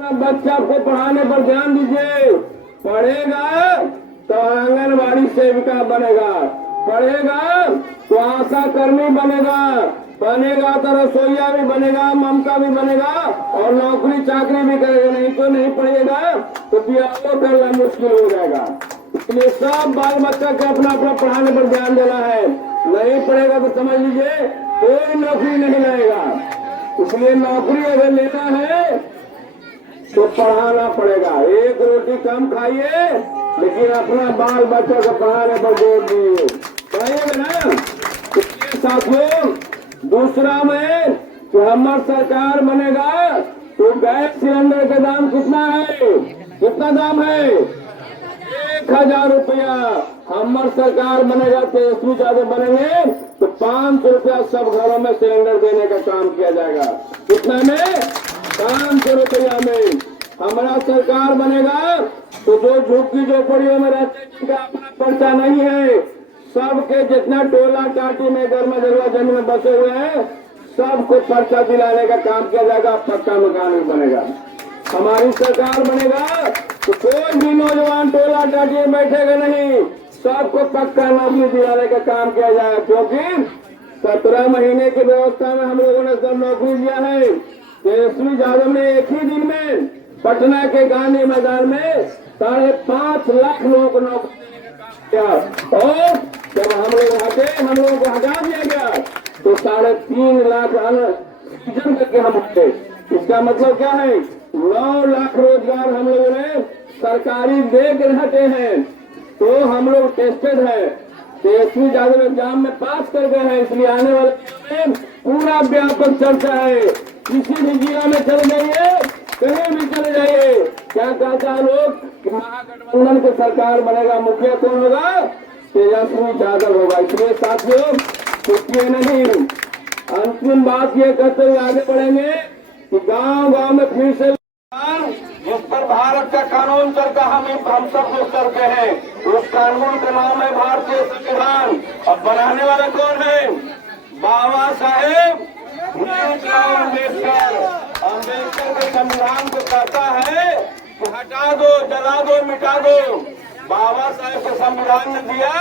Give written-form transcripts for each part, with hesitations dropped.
बच्चा को पढ़ाने पर ध्यान दीजिए। पढ़ेगा तो आंगनबाड़ी सेविका बनेगा, पढ़ेगा तो आशा कर्मी बनेगा, बनेगा तो रसोईया भी बनेगा, ममता भी बनेगा और नौकरी चाकरी भी करेगा। नहीं तो नहीं पढ़ेगा तो ब्याह करना मुश्किल हो जाएगा। इसलिए सब बाल बच्चा के अपना अपना पढ़ाने पर ध्यान देना है। नहीं पढ़ेगा तो समझ लीजिए कोई नौकरी नहीं लगेगा। इसलिए नौकरी अगर लेना है तो पढ़ाना पड़ेगा। एक रोटी कम खाइए लेकिन अपना बाल बच्चों को पढ़ाने पर जोर दिए, पढ़ाइएगा ना। इसलिए साथियों दूसरा में कि हमारी सरकार बनेगा तो गैस सिलेंडर का दाम कितना है, कितना दाम है? 1000 रुपया। हमारी सरकार बनेगा तेजस्वी यादव बनेंगे तो 500 रुपया सब घरों में सिलेंडर देने का काम किया जाएगा। कितना में? 500 रुपया में। हमारा सरकार बनेगा तो जो झुग्गी झोपड़ियों में रहते जिनका अपना पर्चा नहीं है, सबके जितना टोला टाटी में गर्मा जरुआ जमीन में बसे हुए हैं सबको पर्चा दिलाने का काम किया जाएगा। पक्का मकान भी बनेगा। हमारी सरकार बनेगा तो कोई भी नौजवान टोला टाटी में बैठेगा नहीं, सबको पक्का नौकरी दिलाने का काम किया जाएगा। क्योंकि 17 महीने की व्यवस्था में हम लोगों ने सब नौकरी दिया है। तेजस्वी यादव ने एक ही दिन में पटना के गांधी मैदान में 5.5 लाख लोगों को नौकरी देने का काम किया और जब हम लोगों को हटा दिया गया तो 3.5 लाख सृजन करके हम हटे। इसका मतलब क्या है? 9 लाख रोजगार हम लोगों ने सरकारी दे कर हटे हैं। तो हम लोग टेस्टेड है, तेजस्वी यादव एग्जाम में पास कर गए हैं। इसलिए आने वाले दिनों में पूरा व्यापक चर्चा है। किसी भी जिला में चले जाइए, कहीं भी चले जाइए, क्या कहता है लोग कि महागठबंधन की सरकार बनेगा, मुखिया कौन होगा? तेजस्वी यादव होगा। इसलिए साथियों छुट्टिए नहीं। अंतिम बात ये कहते हुए आगे बढ़ेंगे कि गांव गांव में फिर से जिस पर भारत का कानून चलता हम सब लोग चलते हैं, उस कानून का नाम है भारतीय संविधान। और बनाने वाला कौन है? बाबा साहेब भीमराव अम्बेडकर। अम्बेडकर के संविधान को कहता है कि हटा दो, जला दो, मिटा दो। बाबा साहेब को संविधान ने दिया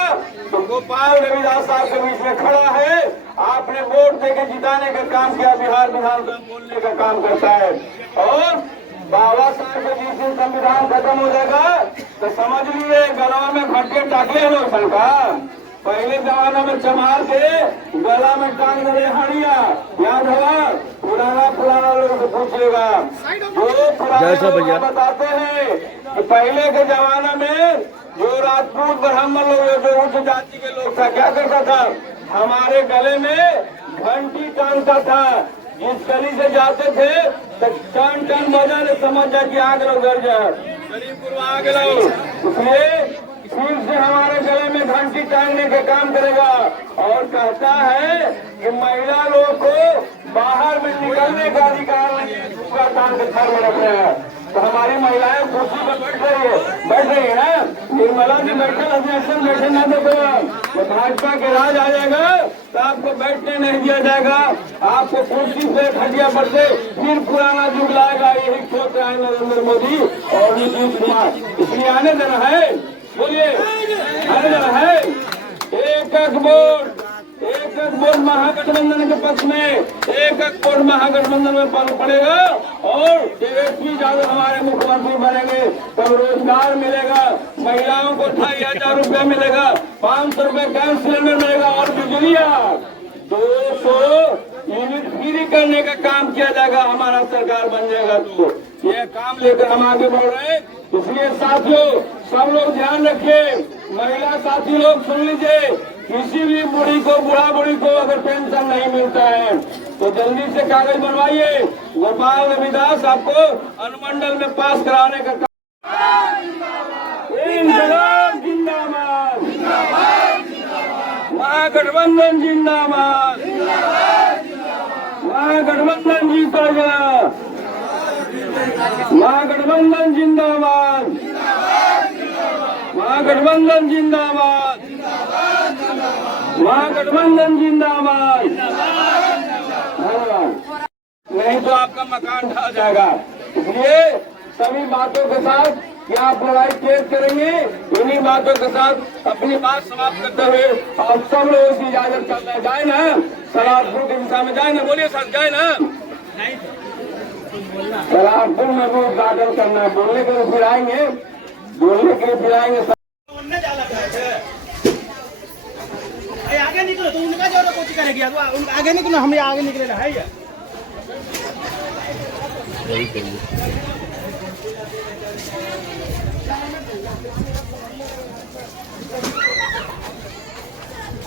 तो गोपाल रविदास साहब के बीच में खड़ा है। आपने वोट देकर जिताने का काम किया, बिहार विधानसभा बोलने का काम करता है। और बाबा साहेब का जिस दिन संविधान खत्म हो जाएगा तो समझ लीजिए गला में घंटे टाके लोग सरकार। पहले जमाना में चमार के गला में टांग दे हड़िया, याद होगा? पुराना लोग पूछिएगा जो पुराने बताते हैं कि पहले के जमाना में जो राजपूत ब्राह्मण लोग जो उच्च जाति के लोग था क्या करता था? हमारे गले में घंटी टांगता था। जिस गली से जाते थे तो टन टन बजा समझ जा कि आग लो घर जाए, गरीबपुर आग लो। इसलिए फिर से हमारे गले में घंटी टांगने का काम करेगा। और कहता है कि महिला लोग को बाहर में निकलने का अधिकार नहीं है, दूसरा काम के घर में रखना है। तो हमारी महिलाएं कुर्सी पर बैठ रही है ना, निर्मला जी बैठे ना देखो। तो भाजपा के राज आ जाएगा तो आपको बैठने नहीं दिया जाएगा, आपको कुर्सी से खटिया पर से फिर पुराना जुग लाएगा। यही सोच रहा है नरेंद्र मोदी और नीतीश कुमार। इसलिए आने देना है, बोलिए आने देना है। एक वोट महागठबंधन के पक्ष में, एक वोट महागठबंधन में पड़ेगा और तेजस्वी यादव हमारे मुख्यमंत्री बनेंगे। तब रोजगार मिलेगा, महिलाओं को 2500 रुपया मिलेगा, 500 रुपये गैस सिलेंडर मिलेगा और बिजलिया 200 यूनिट फ्री करने का काम किया जाएगा। हमारा सरकार बन जाएगा तो ये काम लेकर हम आगे बढ़ रहे हैं। इसलिए साथियों सब लोग ध्यान रखिए, महिला साथी लोग सुन लीजिए, किसी भी बूढ़ा बुढ़ी को अगर पेंशन नहीं मिलता है तो जल्दी से कागज बनवाइए। गोपाल रविदास आपको अनुमंडल में पास कराने का इंकलाब जिंदाबाद, महागठबंधन जिंदाबाद, महागठबंधन जीतेगा, महागठबंधन जिंदाबाद, महागठबंधन जिंदाबाद, महागठबंधन जिंदाबाद। धन्यवाद। नहीं तो आपका मकान ढह जाएगा। इसलिए बातों के साथ कि आप लड़ाई तेज करेंगे, इन्हीं बातों के साथ अपनी बात समाप्त करते हुए आप सब लोगों की इजाजत करना जाए ना, सलारपुर की दिशा में जाए ना, बोलिए सर जाए ना, सलारपुर में वो उद्घाटन करना है, बोलने के लिए फिर आएंगे, बोलने के लिए फिर आएंगे। आगे निकलो तो उनका जो कोशिश करेगी आगे निकलो, हम आगे निकले है या यही करिए।